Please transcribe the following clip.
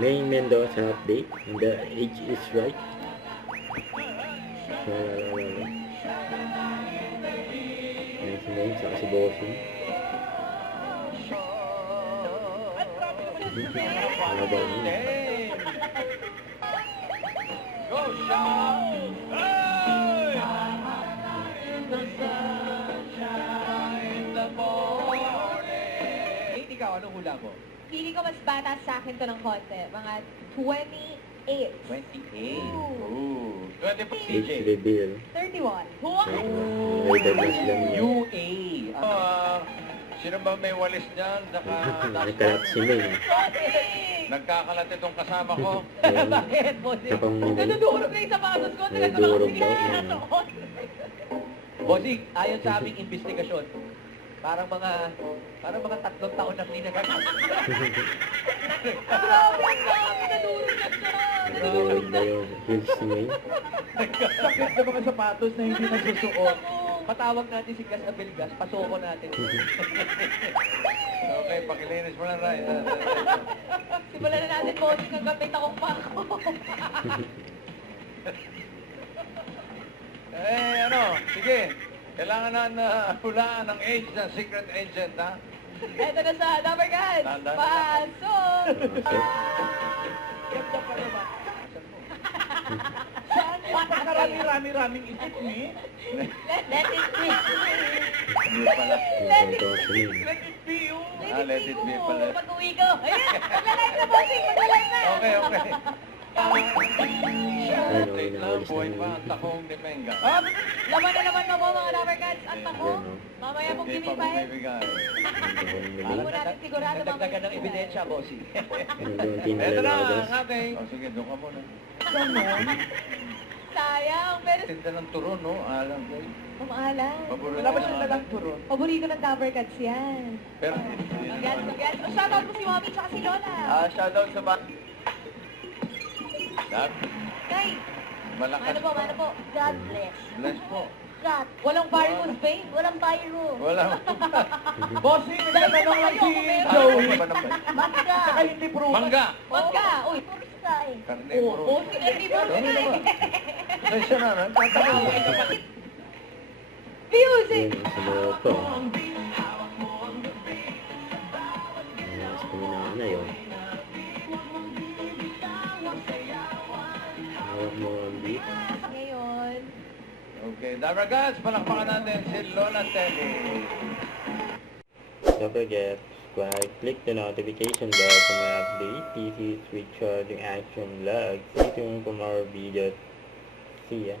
May Mendoza update. And the age is right. Ayan si May, saka si Bossing. Ano ba yun? Go, Sean! Hey! Ikaw, anong hula mo? Feeling ko mas bata sa akin to ng konti. Mga 28. 28. Ooh. 20 Age CJ. reveal. 31. Rated na sila niya. UA. Sino ba may walis dyan? Nagkalat si May. Nagkakalat itong kasama ko. Bakit, Bossing? Kapang May. Nadudurog na yung sapatos ko. Nadudurog daw. Bossing, ayon sa aming investigasyon, parang mga 3 taon na hindi nagkakalat. Grabe, ang dami. Nadurog na siya. Nadurog daw yung heels si May. Sakit na mga sapatos na hindi nasusuot. Patawag natin si Gas Abelgas, pasoko natin. Okay, pakilinis mo lang, Ray. Simulan na natin, Bossing. Hanggang may takok pa ako. Sige. Kailangan na hulaan ang age ng secret agent, ha? Ito na sa Number Guns. Tandaan. Pasok! Ganda pa naman. Saan yung pagkarami-rami-raming isip ni? Let it be. Hindi pala. Nagkwento si May. Let it be, oh. Let it be pala. Pag-uwi ko. Ayan, magla-live na, Bossing. Magla-live na. Okay. Ano, Wait lang, inawalis buhay na pa yun. ang takong ni Menga. Laman na naman mo mga Number Guns. Ang tako. Ayan, oh. Mamaya mong Hindi pa gimipay. bumibigay. Hindi mo natin sigurado mamaya. Nagdagdagan ng ebidensya, bossy. Unti-unti na Ito na lalabas. ang ating... Sige, doon ka muna. Sayang, pero Tinda ng turon, no? Alam ko. mamahalan. Wala ba siyang dalang turon? Paborito ng Number Guns yan. Pero... Mag-guess. Shoutout mo si Mommy tsaka si Lola. Shoutout sa ba... Dad, Nay, malakas ano po? God bless. Bless po. God. Walang virus, babe. Walang virus. Wala. Bossing, nagtatanong lang si Joey. Joey. Mangga. Saka hindi proof. Mangga. Mangga. Uy, puros ka eh. Karne, Oo, puro. Bossing, hindi puros Ano ka naman? eh. Pasensya na, nagtatanong. Music! Ayan, sa moto. Ayan, sa kuminanay, oh. Hawak mo ang beat. Ngayon, Okay, Dabragas, palakpakan natin si Lola Telly. Don't forget, subscribe, click the notification bell for my update. This is Richard, yung action vlog. Stay tuned for more videos. See ya.